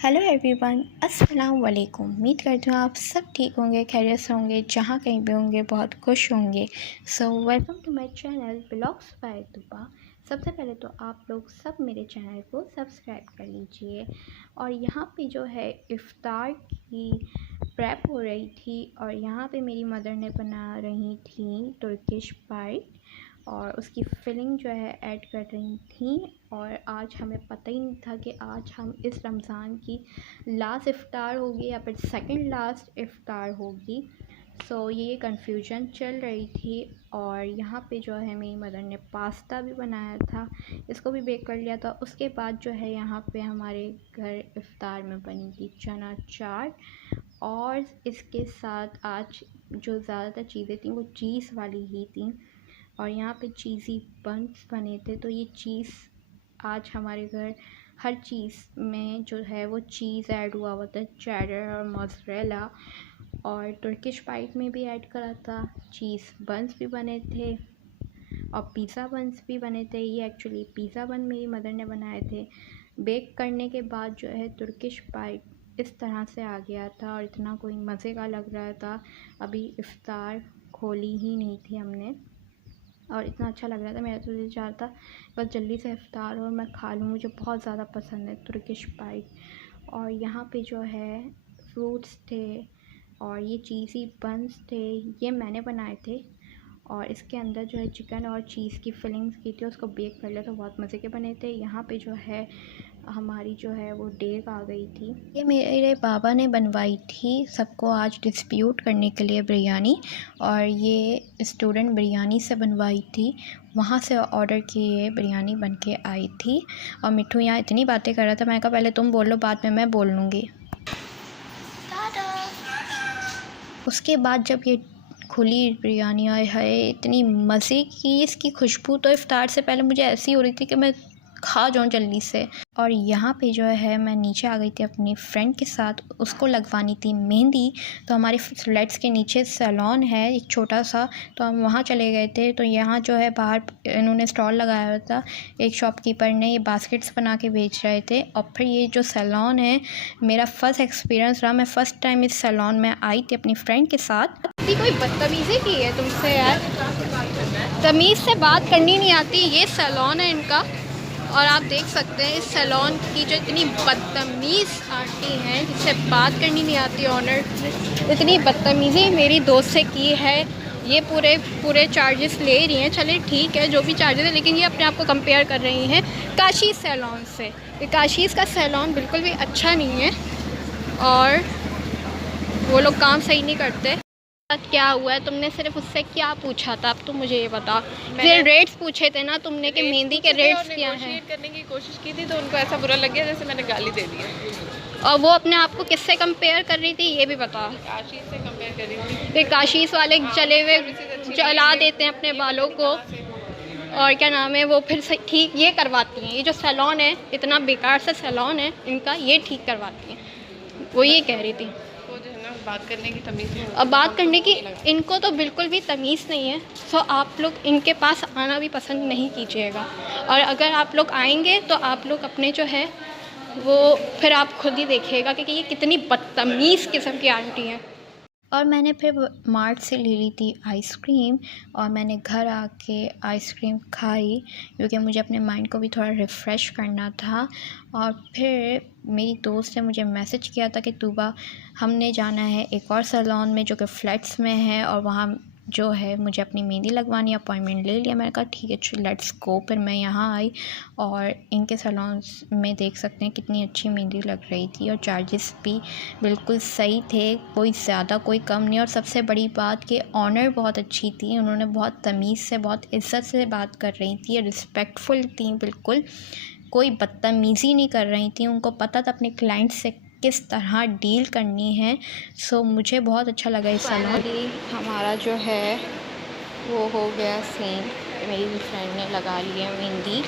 Hello everyone, अस्सलाम वालेकुम। उम्मीद करती हूँ आप सब ठीक होंगे, खैरियत से होंगे, जहाँ कहीं भी होंगे बहुत खुश होंगे। So welcome to my channel blogs by Tuba. सबसे पहले तो आप लोग सब मेरे चैनल को सब्सक्राइब कर लीजिए। और यहाँ पे जो है इफ़्तार की प्रेप हो रही थी और यहाँ पे मेरी मदर ने बना रही थी तुर्किश बाइट और उसकी फिलिंग जो है ऐड कर रही थी। और आज हमें पता ही नहीं था कि आज हम इस रमज़ान की लास्ट इफ़्तार होगी या फिर सेकंड लास्ट इफ़्तार होगी। सो ये कन्फ्यूजन चल रही थी। और यहाँ पे जो है मेरी मदर ने पास्ता भी बनाया था, इसको भी बेक कर लिया था। उसके बाद जो है यहाँ पे हमारे घर इफ़्तार में बनी थी चना चाट और इसके साथ आज जो ज़्यादातर चीज़ें थी वो चीज़ वाली ही थी। और यहाँ पे चीज़ी बन्स बने थे। तो ये चीज़ आज हमारे घर हर चीज़ में जो है वो चीज़ ऐड हुआ हुआ था, चेडर और मोज़रेला। और तुर्किश बाइट में भी ऐड करा था, चीज़ बन्स भी बने थे और पिज़्ज़ा बन्स भी बने थे। ये एक्चुअली पिज़्ज़ा बन मेरी मदर ने बनाए थे। बेक करने के बाद जो है तुर्किश बाइट इस तरह से आ गया था और इतना कोई मज़े का लग रहा था। अभी इफ़्तार खोली ही नहीं थी हमने और इतना अच्छा लग रहा था। मेरा तो दिल चाह रहा था बस जल्दी से इफ़्तार हो और मैं खा लूँ, मुझे बहुत ज़्यादा पसंद है तुर्किश बाइट। और यहाँ पे जो है फ्रूट्स थे और ये चीज़ी बन्स थे, ये मैंने बनाए थे। और इसके अंदर जो है चिकन और चीज़ की फिलिंग्स की थी, उसको बेक कर लिया था, बहुत मज़े के बने थे। यहाँ पे जो है हमारी जो है वो डेग आ गई थी। ये मेरे बाबा ने बनवाई थी सबको आज डिस्ट्रीब्यूट करने के लिए बिरयानी। और ये स्टूडेंट बिरयानी से बनवाई थी, वहाँ से ऑर्डर किए बिरयानी बन के आई थी। और मिट्ठू यहाँ इतनी बातें कर रहा था, मैंने कहा पहले तुम बोल लो, बाद में मैं बोल लूँगी। उसके बाद जब ये खुली बिरयानी, आए हाय इतनी मज़े की इसकी खुशबू तो इफ़्तार से पहले मुझे ऐसी हो रही थी कि मैं खा जाऊँ जल्दी से। और यहाँ पे जो है मैं नीचे आ गई थी अपनी फ्रेंड के साथ, उसको लगवानी थी मेहंदी। तो हमारे फ्लैट्स के नीचे सैलून है एक छोटा सा, तो हम वहाँ चले गए थे। तो यहाँ जो है बाहर इन्होंने स्टॉल लगाया हुआ था, एक शॉपकीपर ने ये बास्केट्स बना के बेच रहे थे। और फिर ये जो सैलून है मेरा फ़र्स्ट एक्सपीरियंस रहा, मैं फ़र्स्ट टाइम इस सैलून में आई थी अपनी फ्रेंड के साथ। कोई बदतमीज़ी की है तुमसे यार, तमीज़ से बात करनी नहीं आती। ये सैलून है इनका और आप देख सकते हैं इस सैलून की जो इतनी बदतमीज़ आंटी हैं जिससे बात करनी नहीं आती ऑनर, इतनी बदतमीज़ी मेरी दोस्त से की है। ये पूरे चार्जेस ले रही हैं, चलिए ठीक है जो भी चार्जेस है, लेकिन ये अपने आप को कंपेयर कर रही हैं काशी सैलून से। ये काशीज़ का सैलून बिल्कुल भी अच्छा नहीं है और वो लोग काम सही नहीं करते। क्या हुआ है, तुमने सिर्फ उससे क्या पूछा था? अब तुम मुझे ये बता। फिर रेट्स पूछे थे ना तुमने कि मेहंदी के रेट्स क्या हैं? करने की कोशिश की थी तो उनको ऐसा बुरा लग गया जैसे मैंने गाली दे दी है। और वो अपने आप को किससे कंपेयर कर रही थी ये भी बता। काशी से कंपेयर कर रही थी। फिर काशीस वाले चले हुए जला देते हैं अपने बालों को और क्या नाम है वो फिर ठीक ये करवाती हैं। ये जो सैलून है इतना बेकार सा सैलून है इनका, ये ठीक करवाती हैं। वो ये कह रही थी बात करने की तमीज़ नहीं। अब बात करने की इनको तो बिल्कुल भी तमीज़ नहीं है। सो आप लोग इनके पास आना भी पसंद नहीं कीजिएगा। और अगर आप लोग आएंगे तो आप लोग अपने जो है वो फिर आप खुद ही देखिएगा कि ये कितनी बदतमीज़ किस्म की आंटी हैं। और मैंने फिर मार्ट से ले ली थी आइसक्रीम और मैंने घर आके आइसक्रीम खाई क्योंकि मुझे अपने माइंड को भी थोड़ा रिफ़्रेश करना था। और फिर मेरी दोस्त ने मुझे मैसेज किया था कि तुबा हमने जाना है एक और सैलून में जो कि फ्लैट्स में है और वहाँ जो है मुझे अपनी मेहंदी लगवानी, अपॉइंटमेंट ले लिया। मैंने कहा ठीक है लेट्स गो। फिर मैं यहाँ आई और इनके सैलून में देख सकते हैं कितनी अच्छी मेहंदी लग रही थी और चार्जेस भी बिल्कुल सही थे, कोई ज़्यादा कोई कम नहीं। और सबसे बड़ी बात कि ऑनर बहुत अच्छी थी, उन्होंने बहुत तमीज़ से बहुत इज़्ज़त से बात कर रही थी, रिस्पेक्टफुल थी, बिल्कुल कोई बदतमीज़ी नहीं कर रही थी। उनको पता था अपने क्लाइंट से किस तरह डील करनी है। सो मुझे बहुत अच्छा लगा इस सैलून। हमारा जो है वो हो गया सीन, मेरी फ्रेंड ने लगा लिया मेहंदी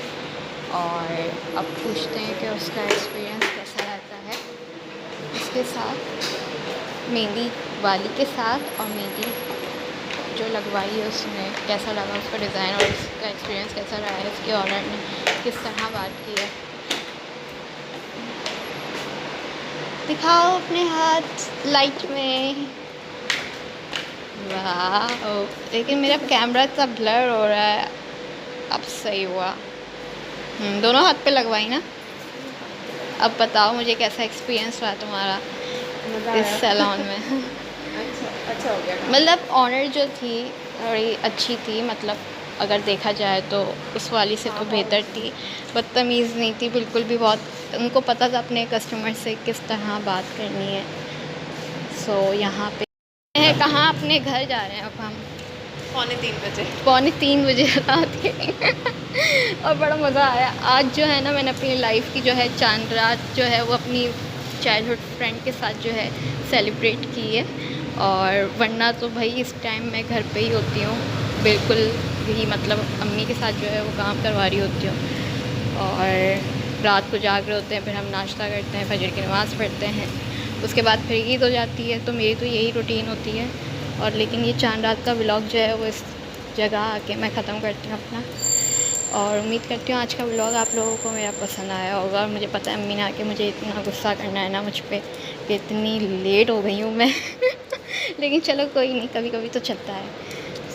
और अब पूछते हैं कि उसका एक्सपीरियंस कैसा रहता है इसके साथ, मेहंदी वाली के साथ। और मेहंदी जो लगवाई है उसने कैसा लगा, उसका डिज़ाइन और इसका एक्सपीरियंस कैसा रहा है, इसके ऑनर ने किस तरह बात की है। दिखाओ अपने हाथ लाइट में। वाह, लेकिन मेरा कैमरा इतना ब्लर हो रहा है। अब सही हुआ। दोनों हाथ पे लगवाई ना। अब बताओ मुझे कैसा एक्सपीरियंस रहा तुम्हारा इस सैलून में। अच्छा हो गया। मतलब ऑनर जो थी बड़ी अच्छी थी, मतलब अगर देखा जाए तो उस वाली से तो बेहतर थी। बदतमीज़ नहीं थी बिल्कुल भी, बहुत उनको पता था अपने कस्टमर से किस तरह बात करनी है। सो यहाँ पे है, कहाँ अपने घर जा रहे हैं अब हम। 2:45 बजे। 2:45 बजे रात के। और बड़ा मज़ा आया आज। जो है ना, मैंने अपनी लाइफ की जो है चांद रात जो है वो अपनी चाइल्डहुड फ्रेंड के साथ जो है सेलिब्रेट की है। और वरना तो भाई इस टाइम मैं घर पे ही होती हूँ बिल्कुल भी, मतलब अम्मी के साथ जो है वो काम करवा रही होती हूँ। और रात को जाग रहे होते हैं, फिर हम नाश्ता करते हैं, फजर की नमाज़ पढ़ते हैं, उसके बाद फिर ईद हो जाती है। तो मेरी तो यही रूटीन होती है। और लेकिन ये चांद रात का व्लॉग जो है वो इस जगह आके मैं ख़त्म करती हूँ अपना। और उम्मीद करती हूँ आज का व्लॉग आप लोगों को मेरा पसंद आया होगा। और मुझे पता है अम्मी ने आके मुझे इतना गुस्सा करना है ना मुझ पे कि इतनी लेट हो गई हूँ मैं। लेकिन चलो कोई नहीं, कभी कभी तो चलता है।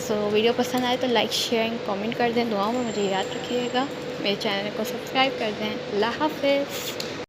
सो वीडियो पसंद आए तो लाइक शेयर एंड कमेंट कर दें। दुआओं में मुझे याद रखिएगा। मेरे चैनल को सब्सक्राइब कर दें। अल्लाह हाफ़िज़।